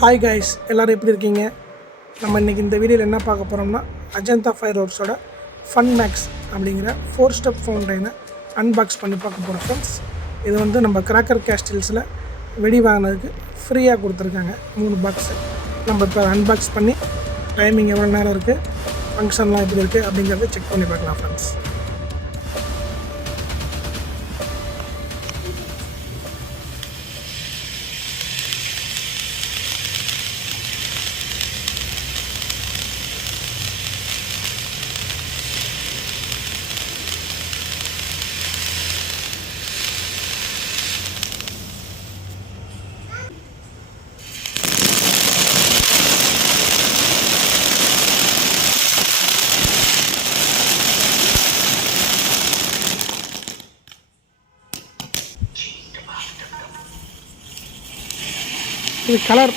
Hi guys, எல்லோரும் எப்படி இருக்கீங்க? நம்ம இன்றைக்கி இந்த வீடியோவில் என்ன பார்க்க போகிறோம்னா அஜந்தா ஃபயர்வொர்க்ஸோட ஃபன் மேக்ஸ் அப்படிங்கிற 4 ஸ்டெப் ஃபவுண்டைனை அன்பாக்ஸ் பண்ணி பார்க்க போகிறோம் ஃப்ரெண்ட்ஸ். இது வந்து நம்ம கிராக்கர் கேஸ்டில்ஸில் வெடி வாங்கினதுக்கு ஃப்ரீயாக கொடுத்துருக்காங்க 3 பாக்ஸு. நம்ம இப்போ அன்பாக்ஸ் பண்ணி டைமிங் எவ்வளோ நேரம் இருக்குது, ஃபங்க்ஷன்லாம் எப்படி இருக்குது அப்படிங்கிறத செக் பண்ணி பார்க்கலாம் ஃப்ரெண்ட்ஸ். இது கலர்